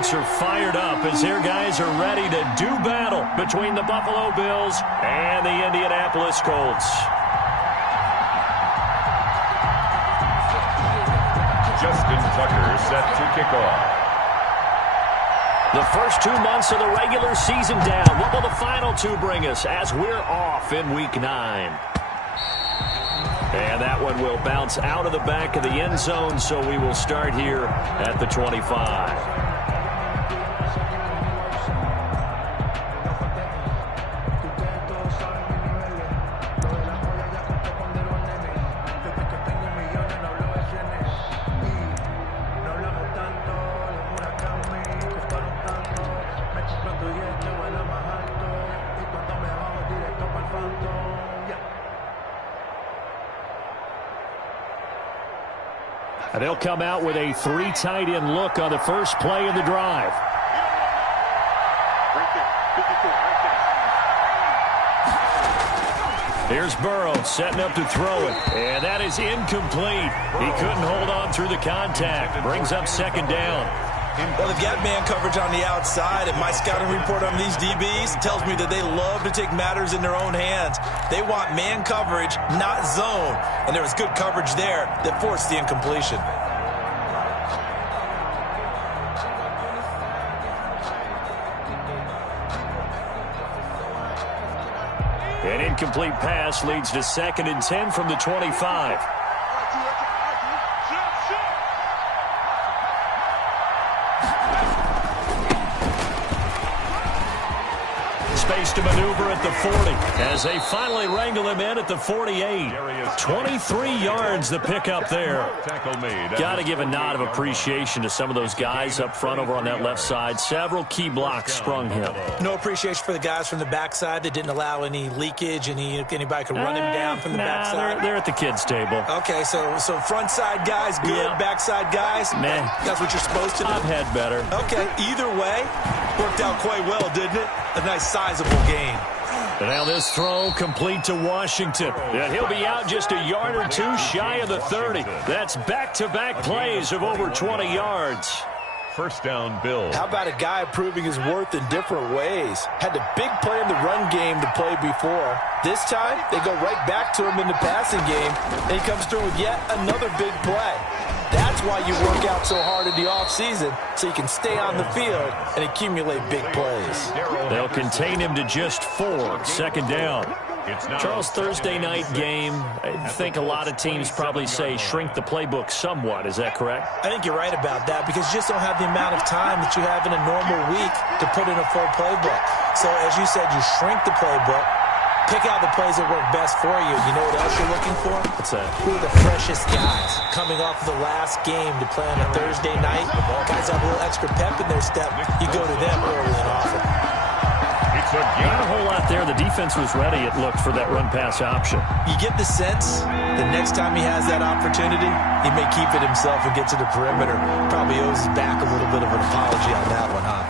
folks are fired up as their guys are ready to do battle between the Buffalo Bills and the Indianapolis Colts. Justin Tucker set to kick off. The first 2 months of the regular season down. What will the final 2 bring us as we're off in Week 9? And that one will bounce out of the back of the end zone, so we will start here at the 25. And they'll come out with a 3 tight end look on the first play of the drive. Here's Burrow setting up to throw it. And that is incomplete. He couldn't hold on through the contact. Brings up second down. Well, they've got man coverage on the outside, and my scouting report on these DBs tells me that they love to take matters in their own hands. They want man coverage, not zone. And there was good coverage there that forced the incompletion. An incomplete pass leads to 2nd and 10 from the 25. Space to maneuver at the 40 as they finally wrangle him in at the 48. 23 yards the pickup there. Got to give a nod of appreciation to some of those guys up front over on that left side. Several key blocks sprung him. No appreciation for the guys from the backside that didn't allow any leakage, anybody could run him down from the backside. They're at the kids' table. Okay, so front side guys good, yeah. Backside guys, man, that's what you're supposed to do. I've had better. Okay, either way, worked out quite well, didn't it? A nice sizable gain. And now this throw complete to Washington. And he'll be out just a yard or 2 shy of the 30. That's back-to-back plays of over 20 yards. First down, Bill. How about a guy proving his worth in different ways? Had the big play in the run game to play before. This time, they go right back to him in the passing game, and he comes through with yet another big play. That's why you work out so hard in the offseason, so you can stay on the field and accumulate big plays. They'll contain him to just 4. Second down. Charles, Thursday night game, I think a lot of teams probably say shrink the playbook somewhat. Is that correct? I think you're right about that because you just don't have the amount of time that you have in a normal week to put in a full playbook. So, as you said, you shrink the playbook. Pick out the plays that work best for you. You know what else you're looking for? What's that? Who are the freshest guys coming off the last game to play on a Thursday night? Guys have a little extra pep in their step. You go to them early and often. Not a whole lot there. The defense was ready, it looked, for that run-pass option. You get the sense the next time he has that opportunity, he may keep it himself and get to the perimeter. Probably owes his back a little bit of an apology on that one, huh?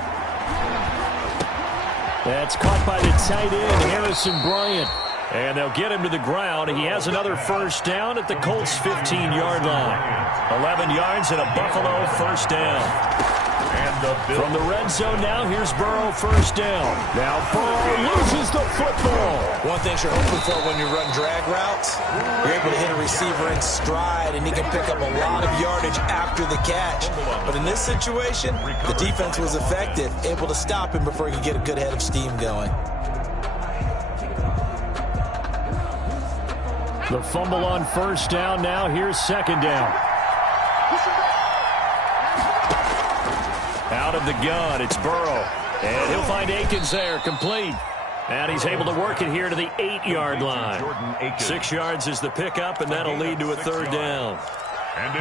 That's caught by the tight end, Harrison Bryant. And they'll get him to the ground. He has another first down at the Colts' 15-yard line. 11 yards and a Buffalo first down. From the red zone now, here's Burrow first down. Now Burrow loses the football. One thing you're hoping for when you run drag routes, you're able to hit a receiver in stride, and he can pick up a lot of yardage after the catch. But in this situation, the defense was effective, able to stop him before he could get a good head of steam going. The fumble on first down now. Here's second down. Out of the gun, it's Burrow. And he'll find Akins there, complete. And he's able to work it here to the 8-yard line. 6 yards is the pickup, and that'll lead to a third down.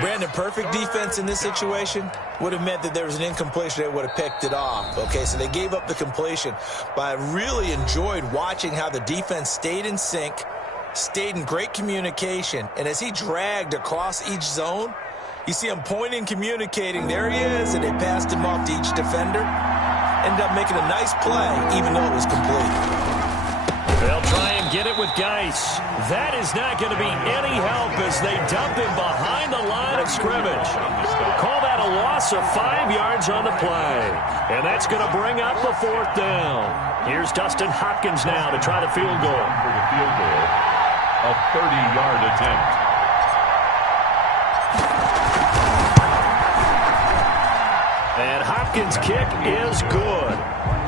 Brandon, perfect defense in this situation would have meant that there was an incompletion that would have picked it off. Okay, so they gave up the completion. But I really enjoyed watching how the defense stayed in sync, stayed in great communication, and as he dragged across each zone, you see him pointing, communicating. There he is, and they passed him off to each defender. Ended up making a nice play, even though it was complete. They'll try and get it with Geis. That is not going to be any help as they dump him behind the line of scrimmage. Call that a loss of 5 yards on the play. And that's going to bring up the 4th down. Here's Dustin Hopkins now to try the field goal. For the field goal, a 30-yard attempt. And Hopkins' kick is good.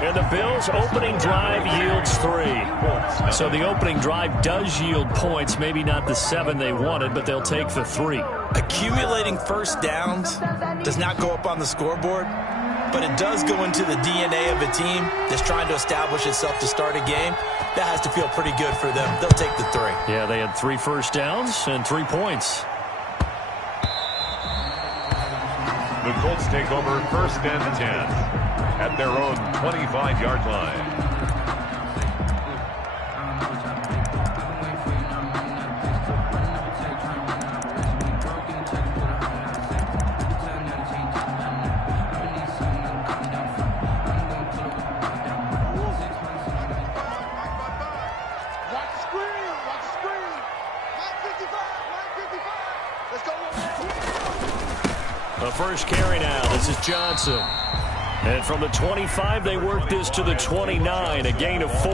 And the Bills' opening drive yields 3. So the opening drive does yield points, maybe not the 7 they wanted, but they'll take the 3. Accumulating first downs does not go up on the scoreboard, but it does go into the DNA of a team that's trying to establish itself to start a game. That has to feel pretty good for them. They'll take the 3. Yeah, they had 3 first downs and 3 points. The Colts take over 1st and 10 at their own 25-yard line. The first carry now. This is Johnson. And from the 25, they work this to the 29, a gain of 4.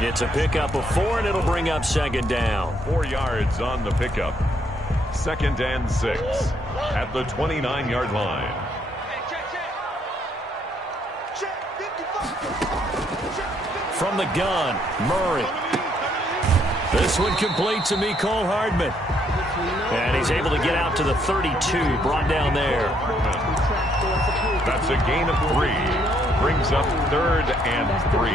It's a pickup of 4, and it'll bring up 2nd down. 4 yards on the pickup. 2nd and 6 at the 29-yard line. From the gun, Murray. This one complete to Mecole Hardman. And he's able to get out to the 32, brought down there. That's a gain of 3. Brings up 3rd and 3.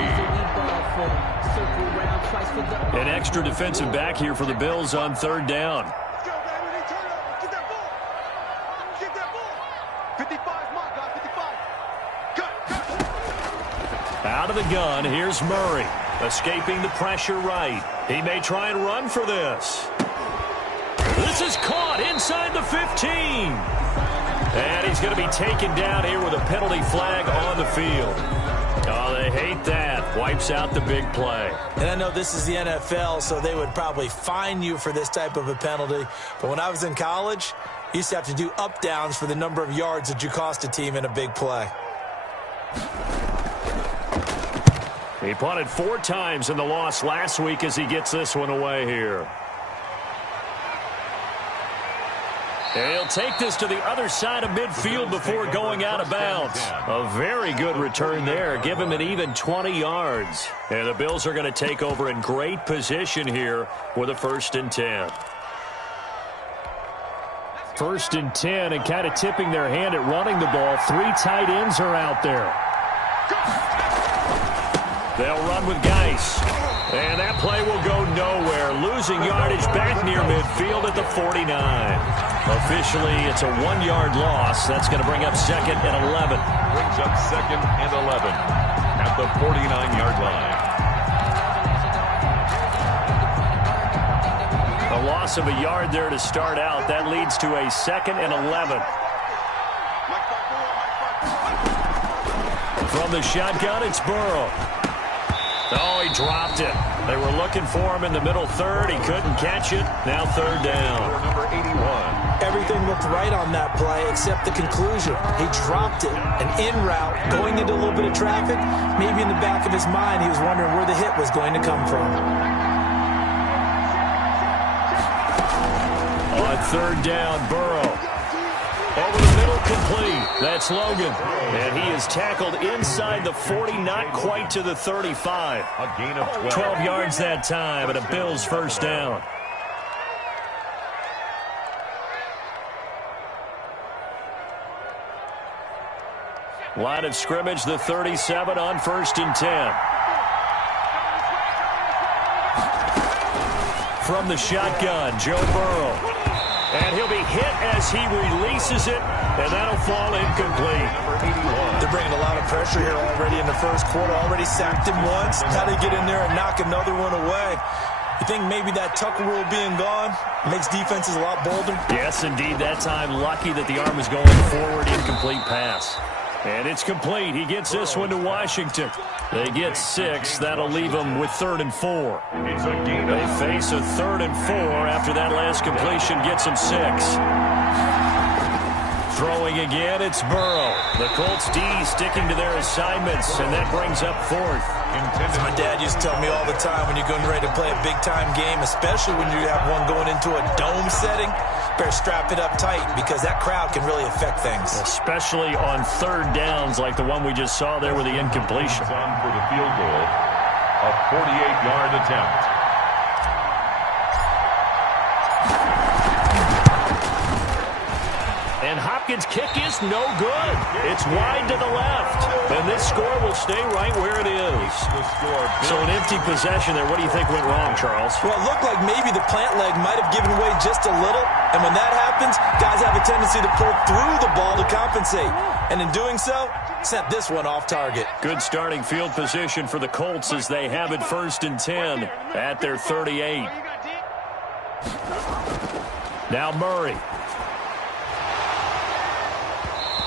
An extra defensive back here for the Bills on 3rd down. Out of the gun, here's Murray. Escaping the pressure right. He may try and run for this. This is caught inside the 15. And he's going to be taken down here with a penalty flag on the field. Oh, they hate that. Wipes out the big play. And I know this is the NFL, so they would probably fine you for this type of a penalty. But when I was in college, you used to have to do up-downs for the number of yards that you cost a team in a big play. He punted 4 times in the loss last week as he gets this one away here. He'll take this to the other side of midfield before going out of bounds. A very good return there. Give him an even 20 yards. And the Bills are going to take over in great position here with a 1st and 10. 1st and 10, and kind of tipping their hand at running the ball. 3 tight ends are out there. They'll run with Geis. And that play will go nowhere. Losing yardage back near midfield at the 49. Officially, it's a 1-yard loss. That's going to bring up 2nd and 11. Brings up 2nd and 11 at the 49-yard line. A loss of a yard there to start out. That leads to a 2nd and 11. From the shotgun, it's Burrow. Oh, he dropped it. They were looking for him in the middle 3rd. He couldn't catch it. Now 3rd down. Number 81. Everything looked right on that play except the conclusion. He dropped it. An in route, going into a little bit of traffic. Maybe in the back of his mind, he was wondering where the hit was going to come from. On 3rd down, Burrow. Over the middle, complete. That's Logan. And he is tackled inside the 40, not quite to the 35. A gain of 12. 12 yards that time, and a Bills 1st down. Line of scrimmage, the 37 on 1st and 10. From the shotgun, Joe Burrow. And he'll be hit as he releases it, and that'll fall incomplete. They're bringing a lot of pressure here already in the 1st quarter. Already sacked him once. How to get in there and knock another one away. You think maybe that Tucker rule being gone makes defenses a lot bolder? Yes, indeed. That time, lucky that the arm was going forward. Incomplete pass. And it's complete. He gets this one to Washington. They get 6. That'll leave them with 3rd and 4. It's a gain. They face a 3rd and 4 after that last completion gets them 6. Throwing again, it's Burrow. The Colts D sticking to their assignments, and that brings up 4th. As my dad used to tell me all the time, when you're getting ready to play a big-time game, especially when you have one going into a dome setting, better strap it up tight because that crowd can really affect things. Especially on 3rd downs like the one we just saw there with the incompletion. On for the field goal, a 48-yard attempt. And Hopkins' kick is no good. It's wide to the left. And this score will stay right where it is. So an empty possession there. What do you think went wrong, Charles? Well, it looked like maybe the plant leg might have given way just a little. And when that happens, guys have a tendency to pull through the ball to compensate. And in doing so, sent this one off target. Good starting field position for the Colts as they have it 1st and 10 at their 38. Now Murray.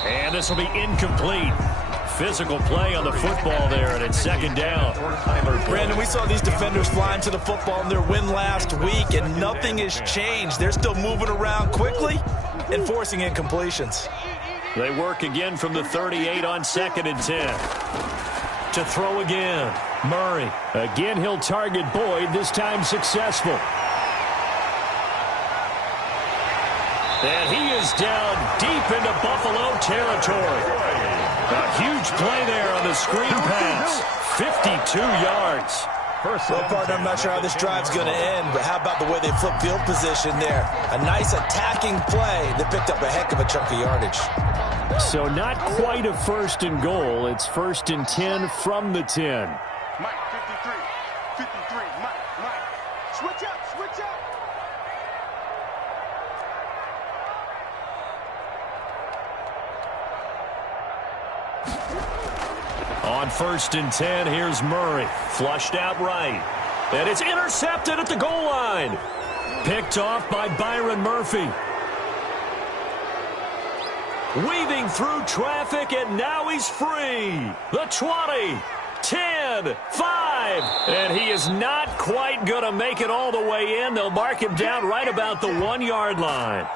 And this will be incomplete. Physical play on the football there, and it's 2nd down. Brandon, we saw these defenders flying to the football in their win last week, and nothing has changed. They're still moving around quickly and forcing incompletions. They work again from the 38 on 2nd and 10. To throw again, Murray. Again, he'll target Boyd, this time successful. And he is down deep into Buffalo territory. A huge play there on the screen pass. 52 yards. Well, partner, I'm not sure how this drive's going to end, but how about the way they flip field position there? A nice attacking play that picked up a heck of a chunk of yardage. So not quite a 1st and goal. It's 1st and 10 from the 10. Mike, 53, Mike. Switch up. On 1st and 10, here's Murray. Flushed out right. And it's intercepted at the goal line. Picked off by Byron Murphy. Weaving through traffic, and now he's free. The 20, 10, 5. And he is not quite going to make it all the way in. They'll mark him down right about the 1-yard line.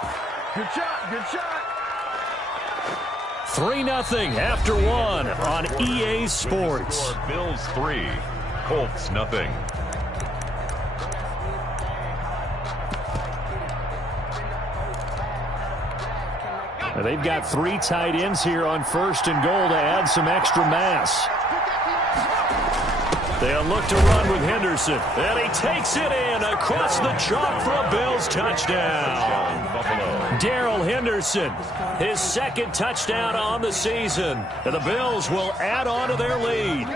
Good shot. 3-0 after 1 on EA Sports. Bills 3, Colts nothing. They've got 3 tight ends here on 1st and goal to add some extra mass. They'll look to run with Henderson. And he takes it in across the chalk for a Bills touchdown. Darrell Henderson, his 2nd touchdown on the season. And the Bills will add on to their lead.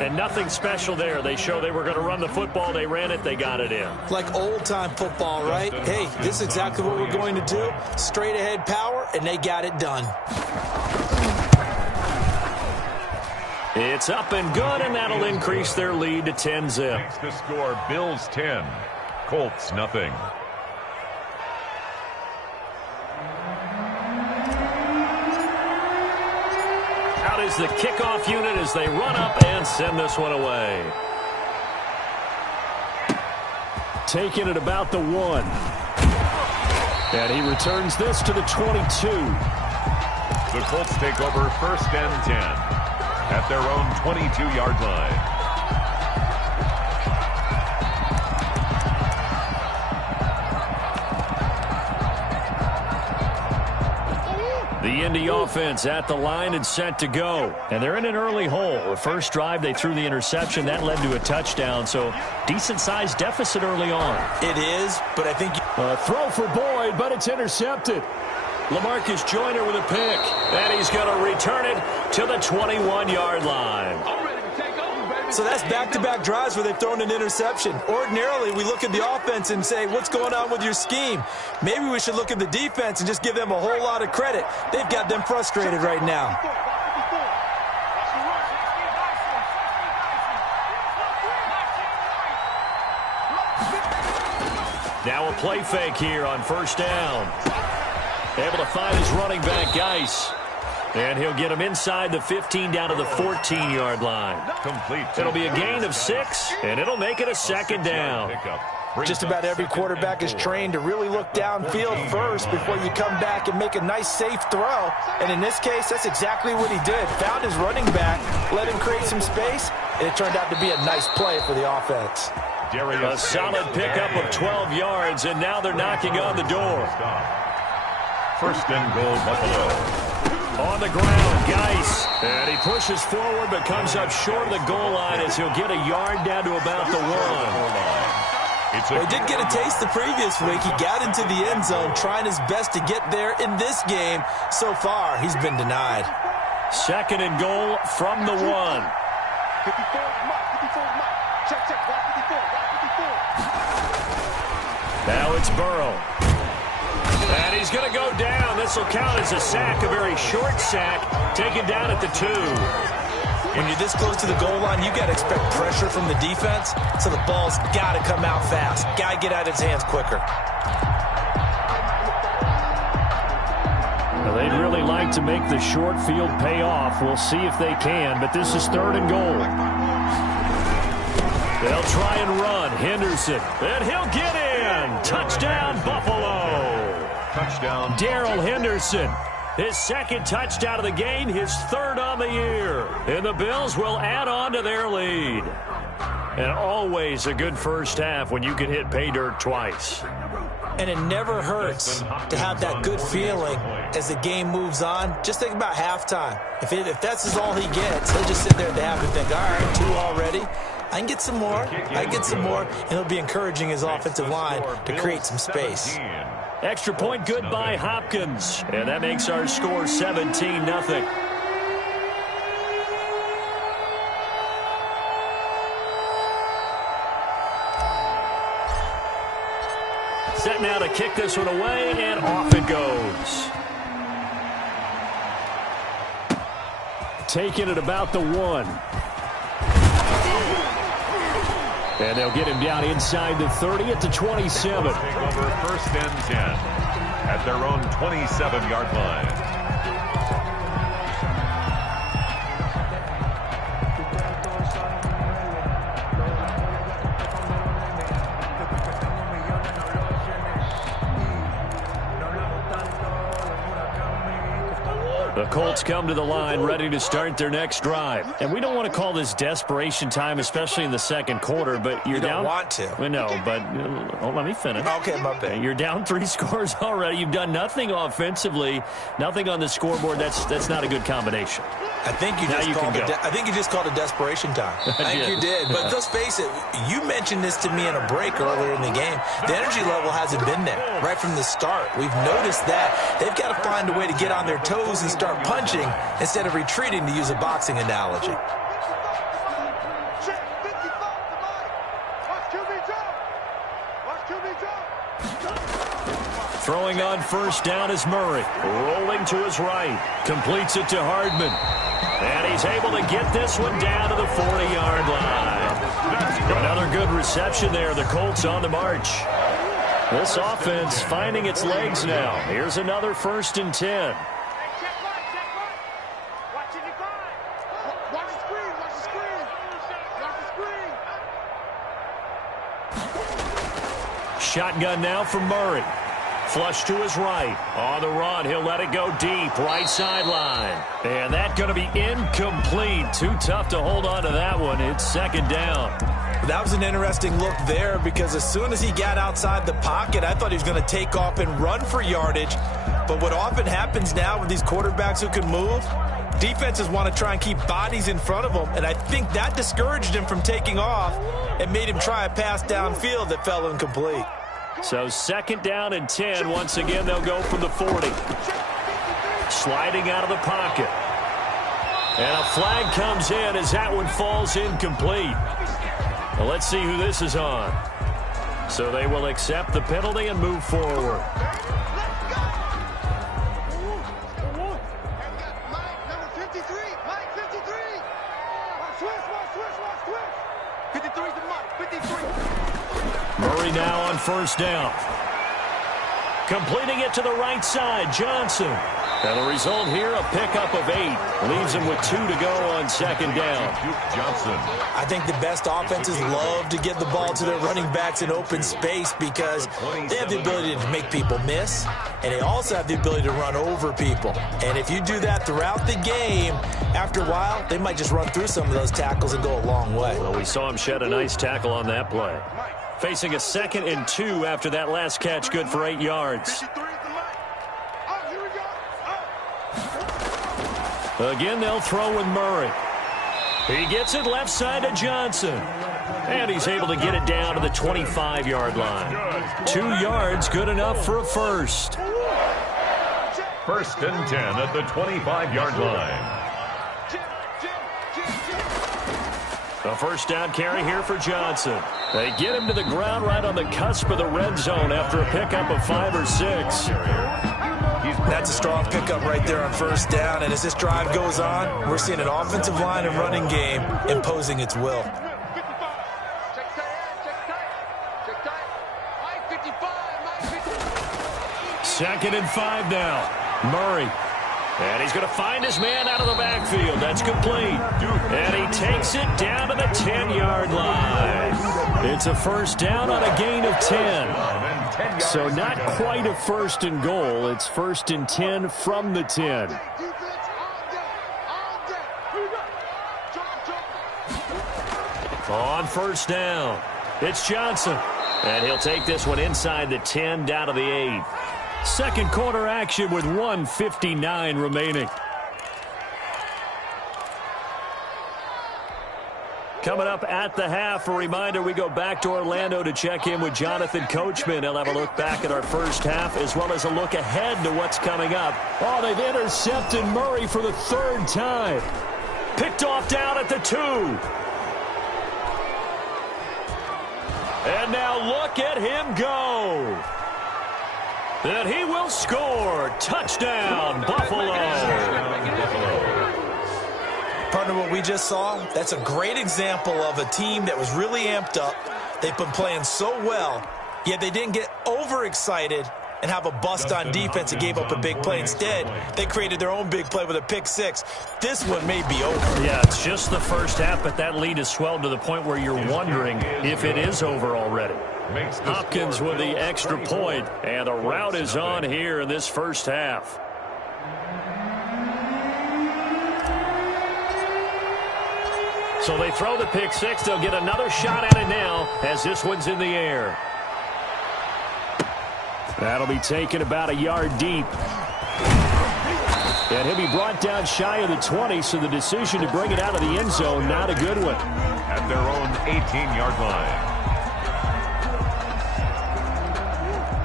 And nothing special there. They show they were going to run the football. They ran it. They got it in. Like old-time football, right? Hey, this is exactly what we're going to do. Straight-ahead power, and they got it done. It's up and good, and that'll increase their lead to 10-zip. Makes the score Bills 10, Colts nothing. Out is the kickoff unit as they run up and send this one away. Taking it about the 1. And he returns this to the 22. The Colts take over 1st and 10 at their own 22-yard line. The Indy offense at the line and set to go. And they're in an early hole. The first drive, they threw the interception. That led to a touchdown, so decent-sized deficit early on. It is, but I think... throw for Boyd, but it's intercepted. LaMarcus Joyner with a pick, and he's going to return it to the 21-yard line. So that's back-to-back drives where they've thrown an interception. Ordinarily, we look at the offense and say, what's going on with your scheme? Maybe we should look at the defense and just give them a whole lot of credit. They've got them frustrated right now. Now a play fake here on 1st down. Able to find his running back, Geis. And he'll get him inside the 15 down to the 14-yard line. Complete. It'll be a gain of 6, and it'll make it a second down. Just about every quarterback is trained to really look downfield first before you come back and make a nice, safe throw. And in this case, that's exactly what he did. Found his running back, let him create some space, and it turned out to be a nice play for the offense. A solid pickup of 12 yards, and now they're knocking on the door. First and goal, Buffalo. On the ground, Geis. And he pushes forward but comes up short of the goal line as he'll get a yard down to about the 1. Well, he did get a taste the previous week. He got into the end zone trying his best to get there in this game. So far, he's been denied. Second and goal from the 1. 54 mark, 54 mark. Check, check, block 54, block 54. Now it's Burrow. And he's going to go down. This will count as a sack, a very short sack, taken down at the 2. When you're this close to the goal line, you got to expect pressure from the defense, so the ball's got to come out fast. Got to get out of his hands quicker. Well, they'd really like to make the short field pay off. We'll see if they can, but this is third and goal. They'll try and run. Henderson, and he'll get in. Touchdown, Buffalo. Touchdown. Darrell Henderson. His second touchdown of the game, his third on the year. And the Bills will add on to their lead. And always a good first half when you can hit pay dirt twice. And it never hurts to have that good feeling as the game moves on. Just think about halftime. If that's all he gets, he'll just sit there at the half and think, all right, 2 already. I can get some more. I can get some more. And he'll be encouraging his offensive line to create some space. Extra point good by Hopkins. And that makes our score 17-0. Set now to kick this one away, and off it goes. Taking it about the 1. And they'll get him down inside the 30 at the 27. Over first and 10 at their own 27-yard line. The Colts come to the line ready to start their next drive. And we don't want to call this desperation time, especially in the second quarter, but you're down. You don't want to. Well, no, but let me finish. Okay, my bad. You're down 3 scores already. You've done nothing offensively, nothing on the scoreboard. That's not a good combination. I think you just called it desperation time. I think you did. But let's face it, you mentioned this to me in a break earlier in the game. The energy level hasn't been there right from the start. We've noticed that. They've got to find a way to get on their toes and start punching instead of retreating, to use a boxing analogy. Throwing on first down is Murray. Rolling to his right. Completes it to Hardman. And he's able to get this one down to the 40-yard line. Another good reception there. The Colts on the march. This offense finding its legs now. Here's another first and 10. Shotgun now from Murray. Flush to his right. On the run, he'll let it go deep. Right sideline. And that's going to be incomplete. Too tough to hold on to that one. It's second down. That was an interesting look there, because as soon as he got outside the pocket, I thought he was going to take off and run for yardage. But what often happens now with these quarterbacks who can move, defenses want to try and keep bodies in front of them, and I think that discouraged him from taking off and made him try a pass downfield that fell incomplete. So second down and 10. Once again, they'll go from the 40. Sliding out of the pocket. And a flag comes in as that one falls incomplete. Well, let's see who this is on. So they will accept the penalty and move forward. Murray now on first down. Completing it to the right side, Johnson. And the result here, a pickup of 8. Leaves him with 2 to go on second down. Johnson. I think the best offenses love to get the ball to their running backs in open space because they have the ability to make people miss, and they also have the ability to run over people. And if you do that throughout the game, after a while, they might just run through some of those tackles and go a long way. Well, we saw him shed a nice tackle on that play. Facing a 2nd and 2 after that last catch, good for 8 yards. Again, they'll throw with Murray. He gets it left side to Johnson. And he's able to get it down to the 25-yard line. 2 yards, good enough for a first. 1st and 10 at the 25-yard line. A first down carry here for Johnson. They get him to the ground right on the cusp of the red zone after a pickup of 5 or 6. That's a strong pickup right there on first down. And as this drive goes on, we're seeing an offensive line and running game imposing its will. Second and 5 now. Murray. And he's going to find his man out of the backfield. That's complete. And he takes it down to the 10-yard line. It's a first down on a gain of 10. So not quite a 1st and goal. It's 1st and 10 from the 10. On first down, it's Johnson. And he'll take this one inside the 10 down to the 8. Second quarter action with 1:59 remaining. Coming up at the half, a reminder, we go back to Orlando to check in with Jonathan Coachman. He'll have a look back at our first half as well as a look ahead to what's coming up. Oh, they've intercepted Murray for the 3rd time. Picked off down at the 2. And now look at him go. And he will score. Touchdown, Buffalo. Partner, what we just saw, that's a great example of a team that was really amped up. They've been playing so well, yet they didn't get overexcited and have a bust on defense and gave up a big play. Instead, they created their own big play with a pick 6. This one may be over. Yeah, it's just the first half, but that lead has swelled to the point where you're wondering if it is over already. Hopkins with the extra point, and the route is on here in this first half. So they throw the pick 6. They'll get another shot at it now as this one's in the air. That'll be taken about a yard deep. And he'll be brought down shy of the 20, so the decision to bring it out of the end zone, not a good one. At their own 18-yard line.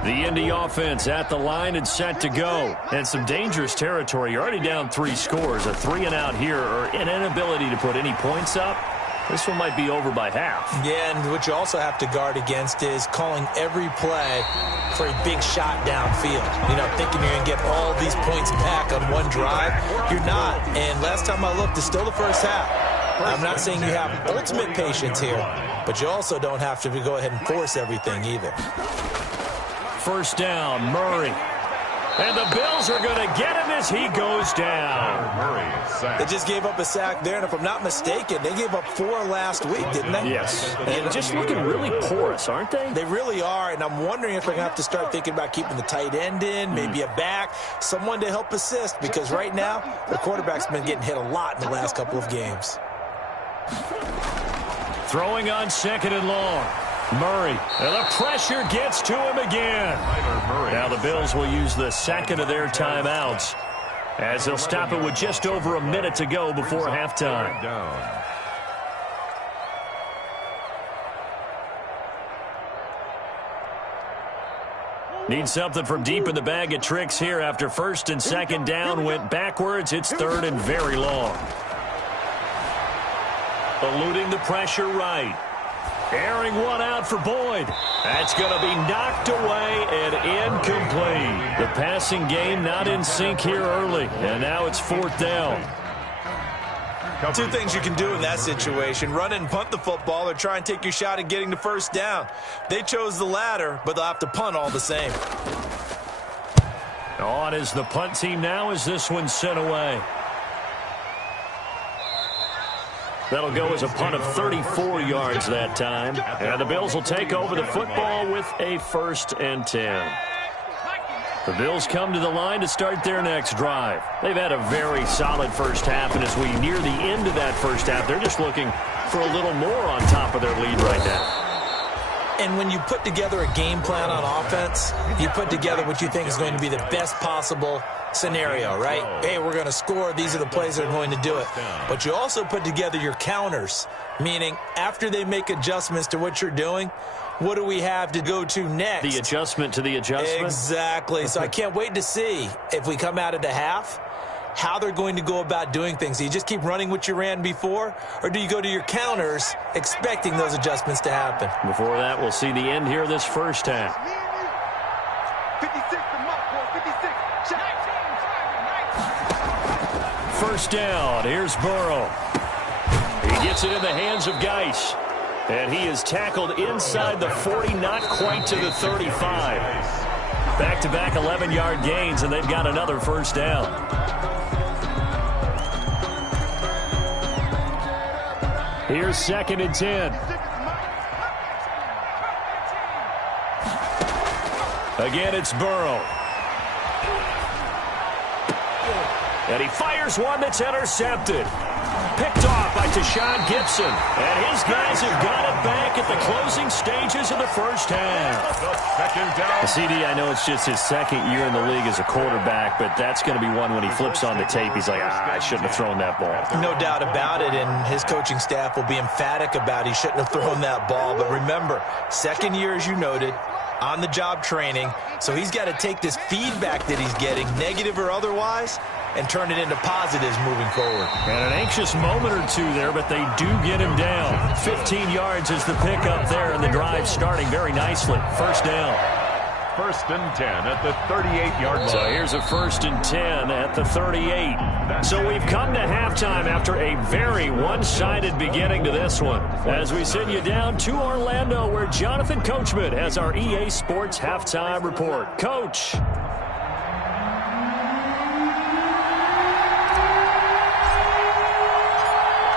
The Indy offense at the line and set to go. And some dangerous territory. You're already down 3 scores. A 3-and-out here or an inability to put any points up. This one might be over by half. Yeah, and what you also have to guard against is calling every play for a big shot downfield. You know, thinking you're going to get all these points back on one drive. You're not. And last time I looked, it's still the first half. I'm not saying you have ultimate patience here, but you also don't have to go ahead and force everything either. First down, Murray. And the Bills are going to get him as he goes down. They just gave up a sack there, and if I'm not mistaken, they gave up 4 last week, didn't they? Yes. And just looking really porous, aren't they? They really are, and I'm wondering if they're going to have to start thinking about keeping the tight end in, maybe a back, someone to help assist, because right now, the quarterback's been getting hit a lot in the last couple of games. Throwing on 2nd and long. Murray, and the pressure gets to him again. Now the Bills will use the 2nd of their timeouts as they'll stop it with just over a minute to go before halftime. Need something from deep in the bag of tricks here after 1st and 2nd down went backwards. It's 3rd and very long. Eluding the pressure right. Airing one out for Boyd. That's going to be knocked away and incomplete. The passing game not in sync here early, and now it's 4th down. 2 things you can do in that situation: run and punt the football, or try and take your shot at getting the first down. They chose the latter, but they'll have to punt all the same. On is the punt team now as this one's sent away. That'll go as a punt of 34 yards that time. And the Bills will take over the football with a 1st and 10. The Bills come to the line to start their next drive. They've had a very solid first half, and as we near the end of that first half, they're just looking for a little more on top of their lead right now. And when you put together a game plan on offense, you put together what you think is going to be the best possible scenario, right? Hey, we're going to score. These are the plays that are going to do it. But you also put together your counters, meaning after they make adjustments to what you're doing, what do we have to go to next? The adjustment to the adjustment? Exactly. So I can't wait to see if we come out of the half, how they're going to go about doing things. Do you just keep running what you ran before, or do you go to your counters expecting those adjustments to happen? Before that, we'll see the end here of this first half. 56 to Mark, 56. First down. Here's Burrow. He gets it in the hands of Geis. And he is tackled inside the 40, not quite to the 35. Back-to-back 11-yard gains, and they've got another first down. Here's 2nd and 10. Again, it's Burrow. And he fires one that's intercepted. Picked off by Tashawn Gibson. And his guys have got it back at the closing stages of the first half. Second down. CD, I know it's just his 2nd year in the league as a quarterback, but that's going to be one when he flips on the tape. He's like, I shouldn't have thrown that ball. No doubt about it, and his coaching staff will be emphatic about he shouldn't have thrown that ball. But remember, 2nd year, as you noted, on-the-job training, so he's got to take this feedback that he's getting, negative or otherwise, and turn it into positives moving forward. And an anxious moment or two there, but they do get him down. 15 yards is the pickup there, and the drive starting very nicely. First down. 1st and 10 at the 38-yard line. So here's a 1st and 10 at the 38. So we've come to halftime after a very one-sided beginning to this one. As we send you down to Orlando, where Jonathan Coachman has our EA Sports Halftime Report. Coach.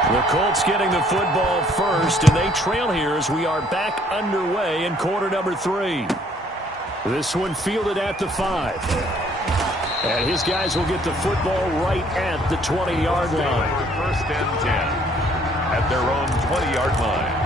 The Colts getting the football first, and they trail here as we are back underway in quarter number 3. This one fielded at the 5. And his guys will get the football right at the 20-yard line. 1st and 10 at their own 20-yard line.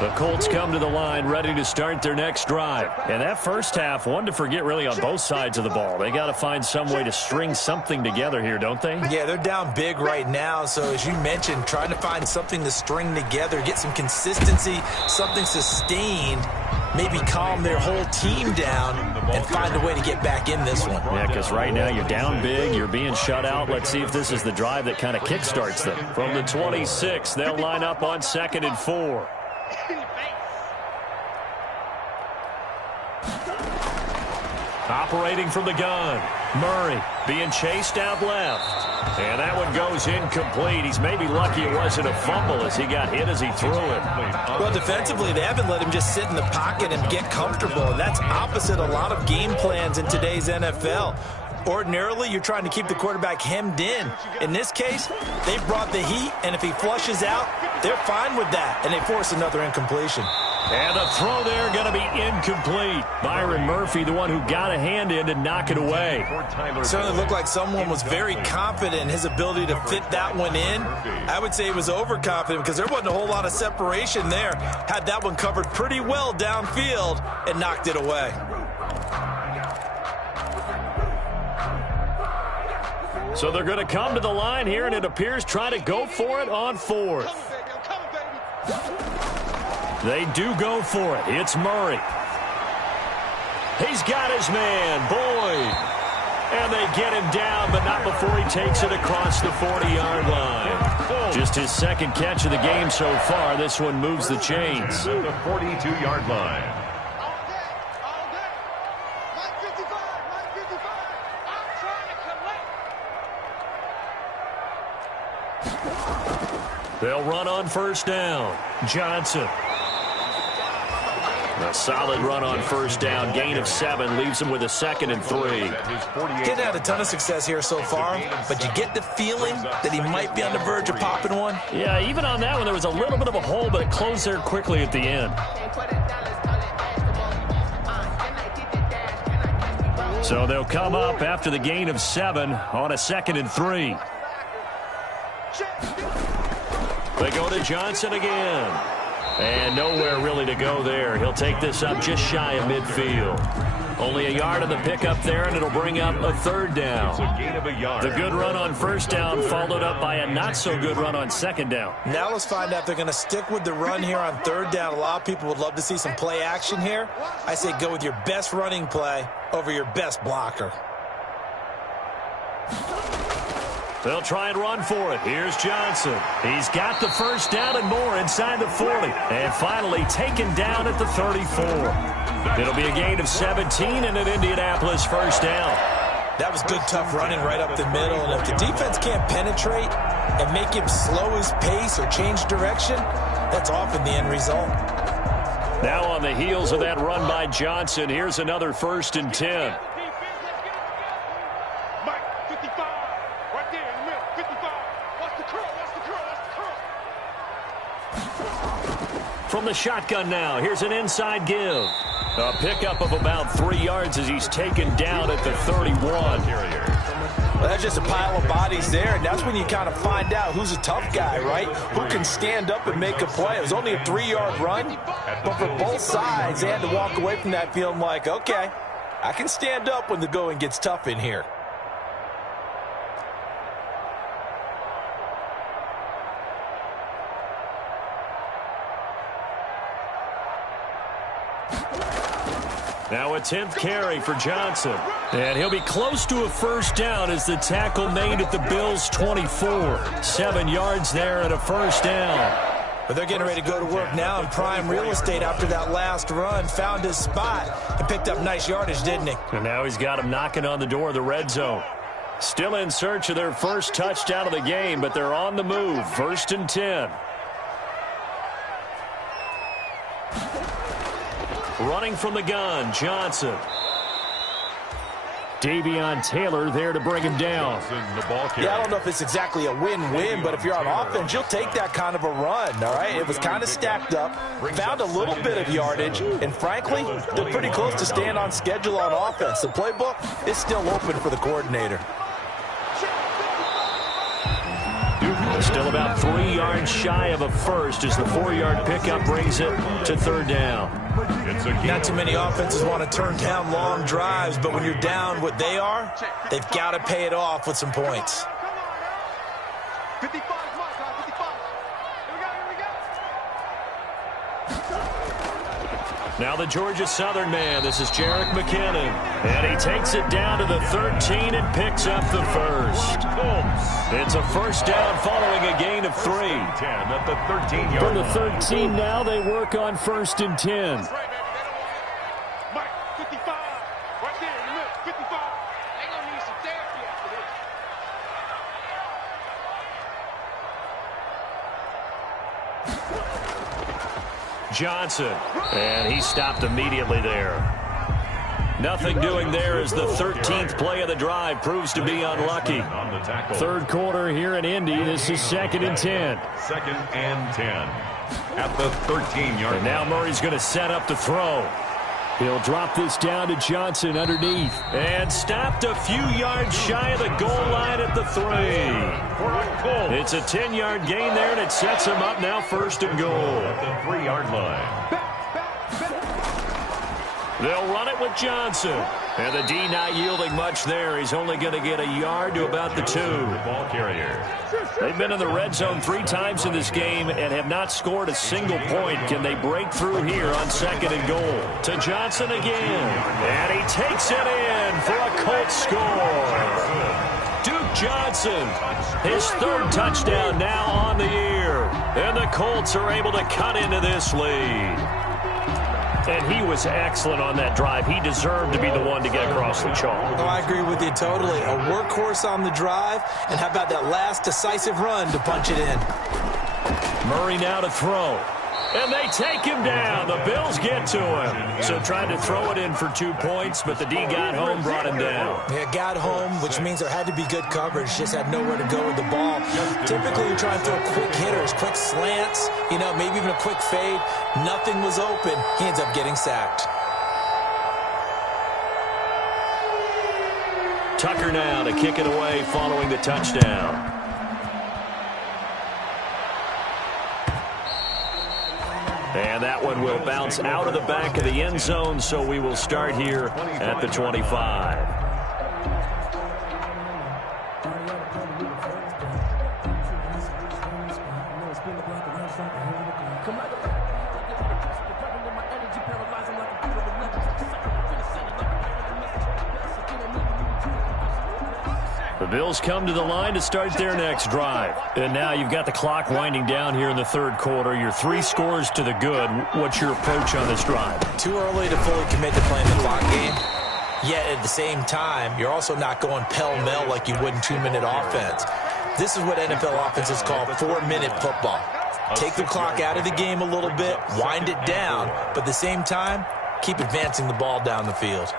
The Colts come to the line ready to start their next drive. And that first half, one to forget really on both sides of the ball. They got to find some way to string something together here, don't they? Yeah, they're down big right now. So as you mentioned, trying to find something to string together, get some consistency, something sustained, maybe calm their whole team down and find a way to get back in this one. Yeah, because right now you're down big, you're being shut out. Let's see if this is the drive that kind of kickstarts them. From the 26, they'll line up on 2nd and 4. Operating from the gun, Murray being chased out left. And that one goes incomplete. He's maybe lucky it wasn't a fumble as he got hit as he threw it. Well, defensively, they haven't let him just sit in the pocket and get comfortable. And that's opposite a lot of game plans in today's NFL. Ordinarily, you're trying to keep the quarterback hemmed in. In this case, they've brought the heat, and if he flushes out, they're fine with that, and they force another incompletion. And the throw there going to be incomplete. Byron Murphy, the one who got a hand in to knock it away. Certainly looked like someone was very confident in his ability to fit that one in. I would say he was overconfident because there wasn't a whole lot of separation there. Had that one covered pretty well downfield and knocked it away. So they're going to come to the line here, and it appears try to go for it on 4th. They do go for it. It's Murray. He's got his man, Boyd. And they get him down, but not before he takes it across the 40-yard line. Just his 2nd catch of the game so far. This one moves the chains. At the 42-yard line. They'll run on 1st down. Johnson. A solid run on first down. Gain of 7 leaves him with a 2nd and 3. Kid had a ton of success here so far, but you get the feeling that he might be on the verge of popping one. Yeah, even on that one, there was a little bit of a hole, but it closed there quickly at the end. So they'll come up after the gain of 7 on a 2nd and 3. They go to Johnson again. And nowhere really to go there. He'll take this up just shy of midfield. Only a yard on the pickup there, and it'll bring up a 3rd down. The good run on first down followed up by a not-so-good run on 2nd down. Now let's find out if they're going to stick with the run here on 3rd down. A lot of people would love to see some play action here. I say go with your best running play over your best blocker. They'll try and run for it. Here's Johnson. He's got the first down and more inside the 40. And finally taken down at the 34. It'll be a gain of 17 and an Indianapolis first down. That was good, tough running right up the middle. And if the defense can't penetrate and make him slow his pace or change direction, that's often the end result. Now on the heels of that run by Johnson, here's another 1st and 10. From the shotgun now, here's an inside give. A pickup of about 3 yards as he's taken down at the 31. Well, that's just a pile of bodies there, and that's when you kind of find out who's a tough guy, right? Who can stand up and make a play. It was only a 3-yard run, but for both sides, they had to walk away from that feeling like, okay, I can stand up when the going gets tough in here. Now a 10th carry for Johnson. And he'll be close to a first down as the tackle made at the Bills' 24. 7 yards there and a first down. But they're getting ready to go to work now in prime real estate after that last run. Found his spot and picked up nice yardage, didn't he? And now he's got him knocking on the door of the red zone. Still in search of their first touchdown of the game, but they're on the move. 1st and 10. Running from the gun, Johnson. Davion Taylor there to bring him down. Yeah, I don't know if it's exactly a win-win, but if you're on offense, you'll take that kind of a run, all right? It was kind of stacked up, found a little bit of yardage, and frankly, they're pretty close to staying on schedule on offense. The playbook is still open for the coordinator. Still about 3 yards shy of a first as the 4-yard pickup brings it to 3rd down. Not too many offenses want to turn down long drives, but when you're down what they are, they've got to pay it off with some points. 55, Mike, 55. Here we go. Now the Georgia Southern man. This is Jerick McKinnon. And he takes it down to the 13 and picks up the first. It's a first down following a gain of 3. 10 at the 13-yard From the 13 now, they work on 1st and 10. Mike, 55. Right there in the middle, 55. They're going to need some therapy after this. Johnson, and he stopped immediately there. Nothing doing there as the 13th play of the drive proves to be unlucky. 3rd quarter here in Indy. This is 2nd and 10. 2nd and 10 at the 13-yard line. And now Murray's going to set up to throw. He'll drop this down to Johnson underneath. And stopped a few yards shy of the goal line at the 3. It's a 10-yard gain there, and it sets him up now 1st and goal. At the 3-yard line. They'll run it with Johnson. And the D not yielding much there. He's only going to get a yard to about the 2. Ball carrier. They've been in the red zone 3 times in this game and have not scored a single point. Can they break through here on 2nd and goal? To Johnson again. And he takes it in for a Colts score. Duke Johnson, his 3rd touchdown now on the year. And the Colts are able to cut into this lead. And he was excellent on that drive. He deserved to be the one to get across the chalk. Oh, I agree with you totally. A workhorse on the drive, and how about that last decisive run to punch it in? Murray now to throw. And they take him down. The Bills get to him. So tried to throw it in for 2 points, but the D got home, brought him down. Yeah, got home, which means there had to be good coverage. Just had nowhere to go with the ball. Typically, you're trying to throw quick hitters, quick slants, maybe even a quick fade. Nothing was open. He ends up getting sacked. Tucker now to kick it away following the touchdown. And that one will bounce out of the back of the end zone, so we will start here at the 25. The Bills come to the line to start their next drive. And now you've got the clock winding down here in the third quarter. You're 3 scores to the good. What's your approach on this drive? Too early to fully commit to playing the clock game. Yet at the same time, you're also not going pell-mell like you would in 2-minute offense. This is what NFL offenses call 4-minute football. Take the clock out of the game a little bit, wind it down, but at the same time, keep advancing the ball down the field.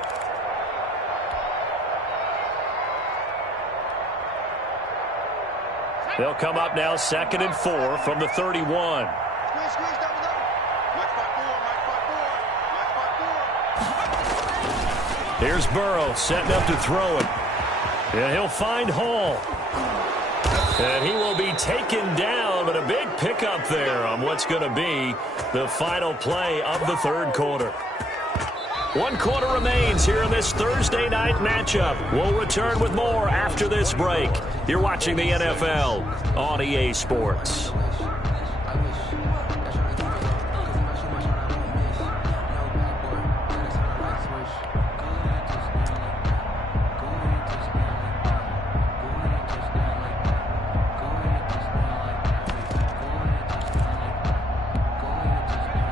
They'll come up now 2nd and 4 from the 31. Here's Burrow setting up to throw it. And he'll find Hall. And he will be taken down, but a big pickup there on what's going to be the final play of the third quarter. 1 quarter remains here in this Thursday night matchup. We'll return with more after this break. You're watching the NFL on EA Sports.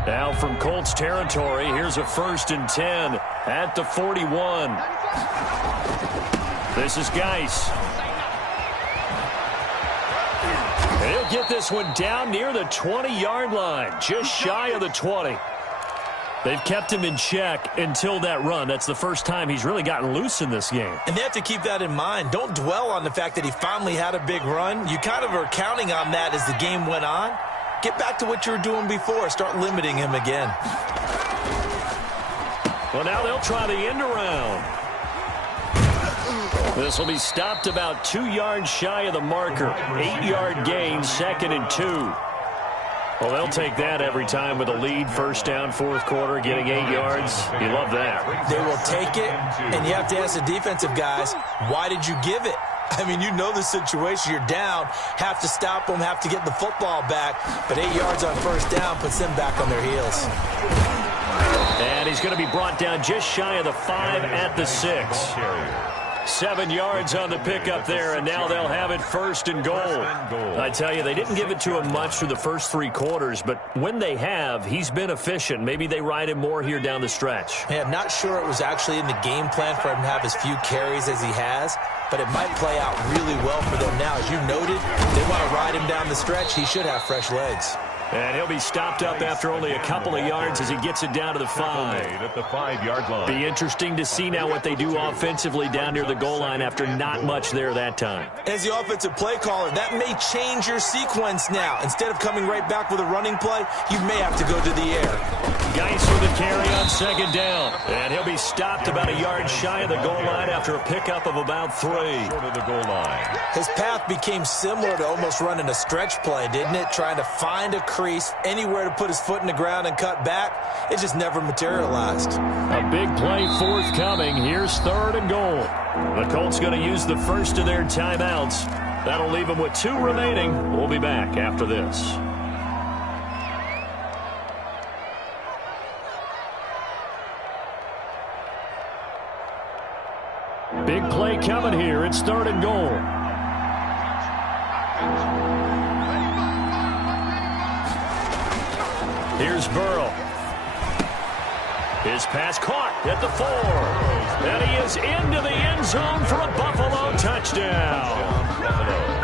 Now from Colts territory, here's a 1st and 10 at the 41. This is Geis. And he'll get this one down near the 20-yard line, just shy of the 20. They've kept him in check until that run. That's the first time he's really gotten loose in this game. And they have to keep that in mind. Don't dwell on the fact that he finally had a big run. You kind of are counting on that as the game went on. Get back to what you were doing before. Start limiting him again. Well, now they'll try the end around. This will be stopped about 2 yards shy of the marker. 8-yard gain, 2nd and 2. Well, they'll take that every time with a lead. 1st down, 4th quarter, getting 8 yards. You love that. They will take it, and you have to ask the defensive guys, why did you give it? I mean, you know the situation. You're down, have to stop them, have to get the football back. But 8 yards on 1st down puts them back on their heels. And he's going to be brought down just shy of the 5 at the 6. 7 yards on the pickup there, and now they'll have it 1st and goal. I tell you, they didn't give it to him much through the first 3 quarters, but when they have, he's been efficient. Maybe they ride him more here down the stretch. Yeah, I'm not sure it was actually in the game plan for him to have as few carries as he has, but it might play out really well for them now. As you noted, if they want to ride him down the stretch, he should have fresh legs. And he'll be stopped up after only a couple of yards as he gets it down to the 5. At the 5-yard line. Be interesting to see now what they do offensively down near the goal line after not much there that time. As the offensive play caller, that may change your sequence now. Instead of coming right back with a running play, you may have to go to the air. Geis with a carry on 2nd down. And he'll be stopped about a yard shy of the goal line after a pickup of about 3. Short of the goal line. His path became similar to almost running a stretch play, didn't it? Trying to find a crease, anywhere to put his foot in the ground and cut back. It just never materialized. A big play forthcoming. Here's 3rd and goal. The Colts going to use the first of their timeouts. That'll leave them with 2 remaining. We'll be back after this. Big play coming here. It's 3rd and goal. Here's Burrow. His pass caught at the 4. And he is into the end zone for a Buffalo touchdown.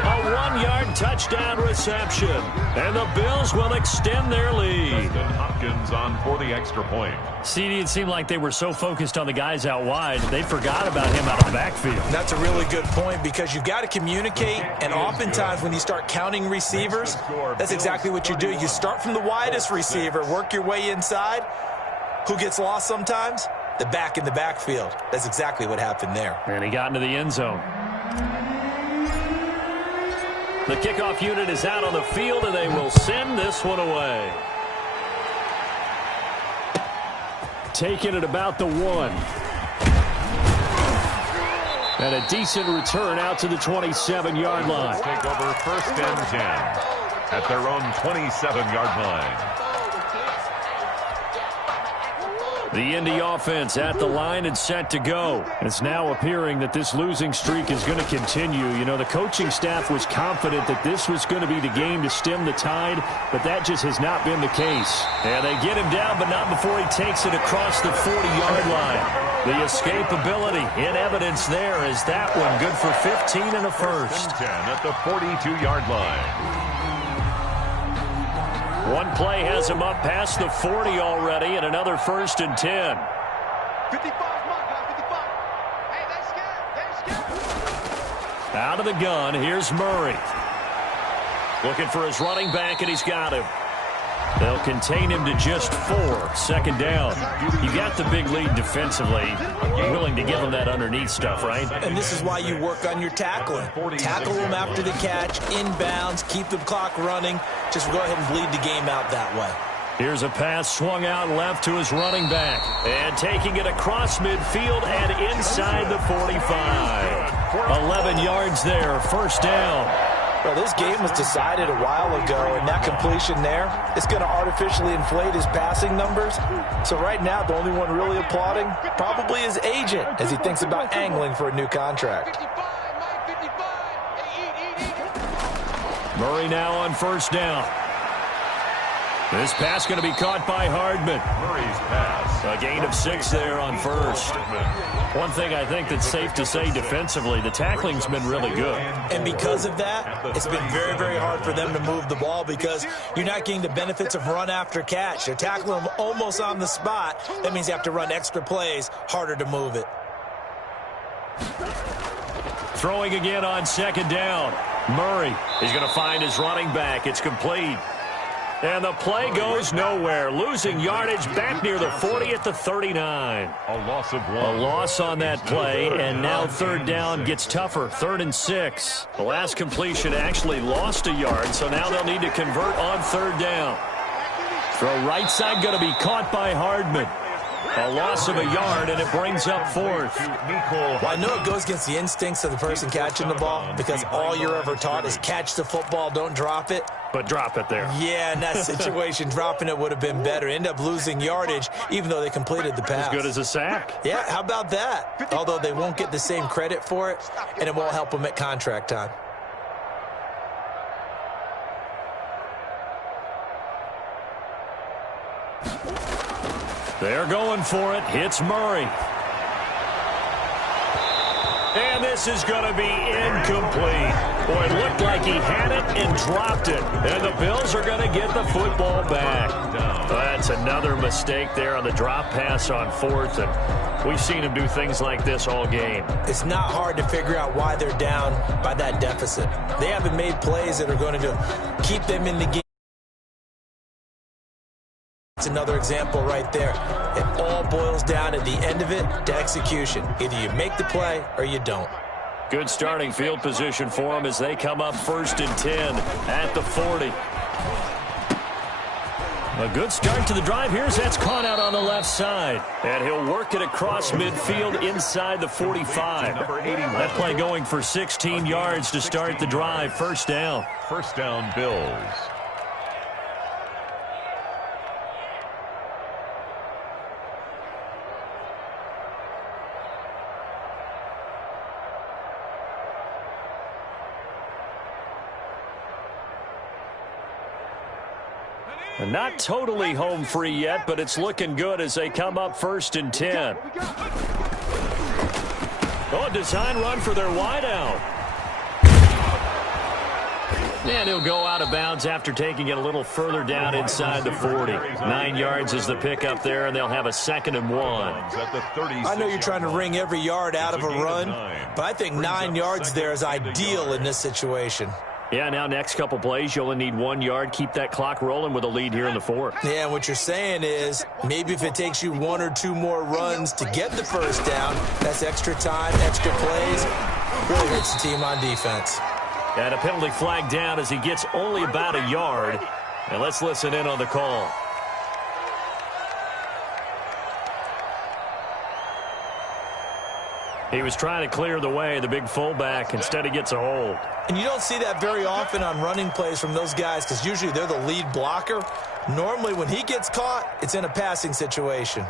A 1-yard touchdown reception. And the Bills will extend their lead. Hopkins on for the extra point. CD, it seemed like they were so focused on the guys out wide, they forgot about him out of the backfield. That's a really good point because you've got to communicate, and oftentimes when you start counting receivers, that's exactly what you do. You start from the widest receiver, work your way inside. Who gets lost sometimes? The back in the backfield. That's exactly what happened there. And he got into the end zone. The kickoff unit is out on the field, and they will send this one away. Taking it about the 1. And a decent return out to the 27-yard line. Take over 1st and 10 at their own 27-yard line. The Indy offense at the line and set to go. It's now appearing that this losing streak is going to continue. You know, the coaching staff was confident that this was going to be the game to stem the tide, but that just has not been the case. And they get him down, but not before he takes it across the 40-yard line. The escapability in evidence there is that one good for 15 and a first. 10 at the 42-yard line. One play has him up past the 40 already, and another 1st and 10. 55, my guy, 55. Hey, they're scared. Out of the gun, here's Murray. Looking for his running back, and he's got him. They'll contain him to just 4. 2nd down. You got the big lead defensively. You're willing to give him that underneath stuff, right? And this is why you work on your tackling. Tackle them after the catch, inbounds, keep the clock running. Just go ahead and bleed the game out that way. Here's a pass swung out left to his running back. And taking it across midfield and inside the 45. 11 yards there, 1st down. Well, this game was decided a while ago, and that completion there is going to artificially inflate his passing numbers. So right now, the only one really applauding probably his agent as he thinks about angling for a new contract. 55, Mike, 55. Hey, eat. Murray now on 1st down. This pass going to be caught by Hardman. Murray's pass. A gain of 6 there on 1st. One thing I think that's safe to say defensively, the tackling's been really good. And because of that, it's been very, very hard for them to move the ball because you're not getting the benefits of run after catch. They're tackling them almost on the spot. That means you have to run extra plays, harder to move it. Throwing again on 2nd down. Murray is going to find his running back. It's complete. And the play goes nowhere. Losing yardage back near the 40 at the 39. A loss of 1. A loss on that play, and now 3rd down gets tougher. 3rd and 6. The last completion actually lost a yard, so now they'll need to convert on 3rd down. Throw right side going to be caught by Hardman. A loss of a yard, and it brings up 4th. Well, I know it goes against the instincts of the person catching the ball because all you're ever taught is catch the football, don't drop it. But drop it there. Yeah, in that situation, dropping it would have been better. End up losing yardage, even though they completed the pass. As good as a sack. Yeah, how about that? Although they won't get the same credit for it, and it won't help them at contract time. They're going for it. Hits Murray. And this is going to be incomplete. Boy, it looked like he had it and dropped it. And the Bills are going to get the football back. That's another mistake there on the drop pass on 4th. And we've seen him do things like this all game. It's not hard to figure out why they're down by that deficit. They haven't made plays that are going to keep them in the game. It's another example right there. It all boils down at the end of it to execution. Either you make the play or you don't. Good starting field position for them as they come up 1st and 10 at the 40. A good start to the drive. Here's that's caught out on the left side. And he'll work it across midfield inside the 45. That play going for 16 yards to start the drive. 1st down. 1st down, Bills. Not totally home free yet, but it's looking good as they come up 1st and 10. Oh, a design run for their wideout. And he'll go out of bounds after taking it a little further down inside the 40. 9 yards is the pickup there, and they'll have a 2nd and 1. I know you're trying to wring every yard out of a run, but I think 9 yards there is ideal in this situation. Yeah, now next couple plays, you only need 1 yard. Keep that clock rolling with a lead here in the 4th. Yeah, and what you're saying is maybe if it takes you 1 or 2 more runs to get the first down, that's extra time, extra plays, really hurts the team on defense. And a penalty flag down as he gets only about a yard. And let's listen in on the call. He was trying to clear the way, the big fullback. Instead, he gets a hold. And you don't see that very often on running plays from those guys because usually they're the lead blocker. Normally, when he gets caught, it's in a passing situation.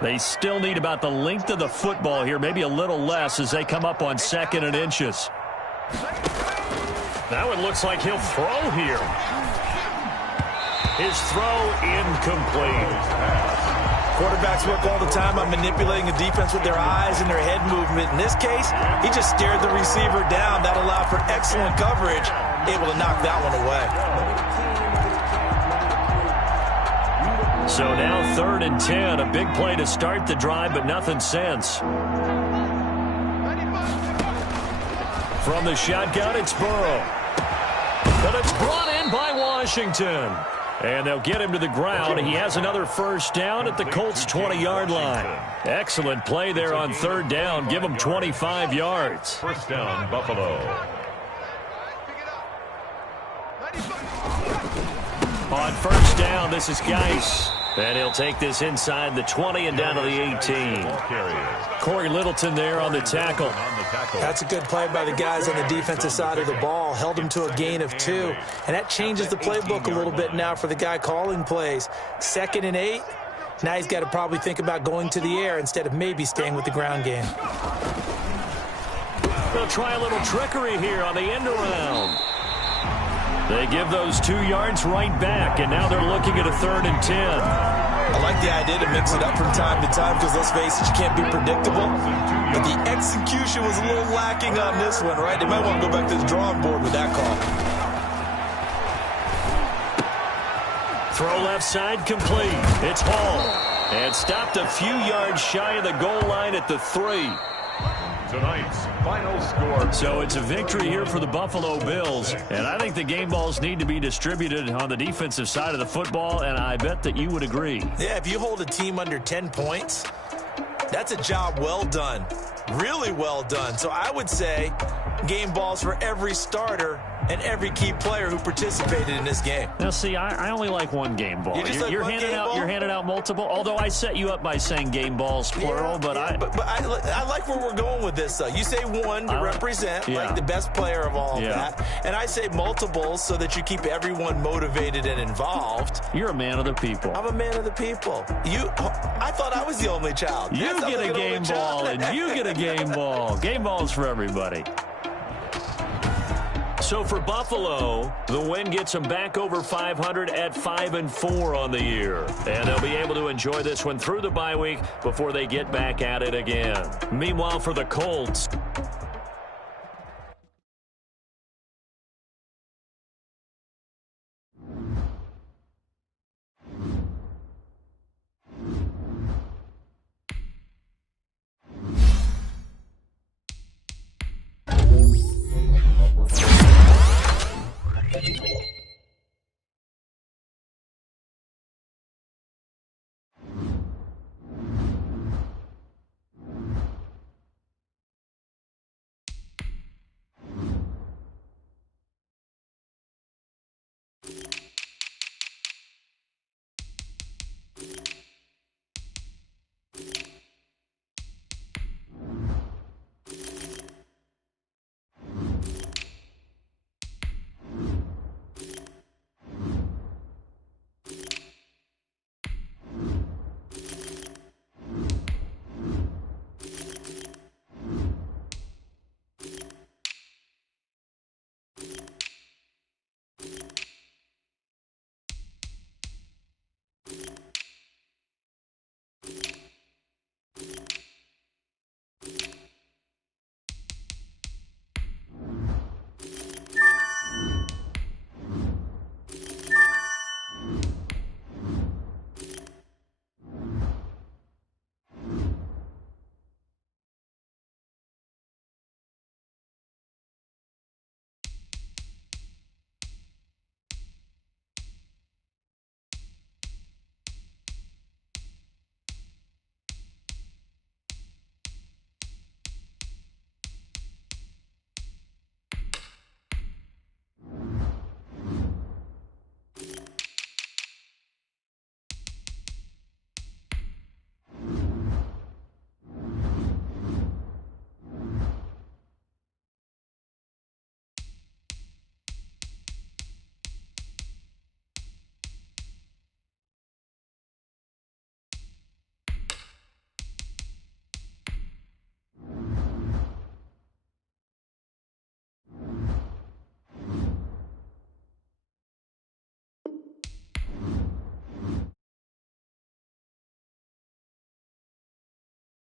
They still need about the length of the football here, maybe a little less as they come up on 2nd and inches. Now it looks like he'll throw here. His throw incomplete. Quarterbacks work all the time on manipulating the defense with their eyes and their head movement. In this case, he just stared the receiver down. That allowed for excellent coverage, able to knock that one away. So now 3rd and 10, a big play to start the drive, but nothing since. From the shotgun, it's Burrow. But it's brought in by Washington. And they'll get him to the ground. He has another first down at the Colts' 20-yard line. Excellent play there on 3rd down. Give him 25 yards. First down, Buffalo. On 1st down, this is Geis. And he'll take this inside the 20 and down to the 18. Corey Littleton there on the tackle. That's a good play by the guys on the defensive side of the ball. Held him to a gain of 2. And that changes the playbook a little bit now for the guy calling plays. 2nd and 8. Now he's got to probably think about going to the air instead of maybe staying with the ground game. They'll try a little trickery here on the end around. They give those 2 yards right back, and now they're looking at a 3rd and 10. I like the idea to mix it up from time to time because, let's face it, you can't be predictable. But the execution was a little lacking on this one, right? They might want to go back to the drawing board with that call. Throw left side complete. It's Hall. And stopped a few yards shy of the goal line at the 3. Tonight's final score. So it's a victory here for the Buffalo Bills. And I think the game balls need to be distributed on the defensive side of the football, and I bet that you would agree. Yeah, if you hold a team under 10 points, that's a job well done. Really well done. So I would say game balls for every starter and every key player who participated in this game. Now, see, I only like one game ball. You're handing out multiple. Although I set you up by saying game balls plural, but I like where we're going with this. You say one to represent like the best player of all of that, and I say multiples so that you keep everyone motivated and involved. You're a man of the people. I'm a man of the people. I thought I was the only child. You get a game ball, and you get a game ball. Game balls for everybody. So for Buffalo, the win gets them back over 500 at 5-4 on the year. And they'll be able to enjoy this one through the bye week before they get back at it again. Meanwhile, for the Colts,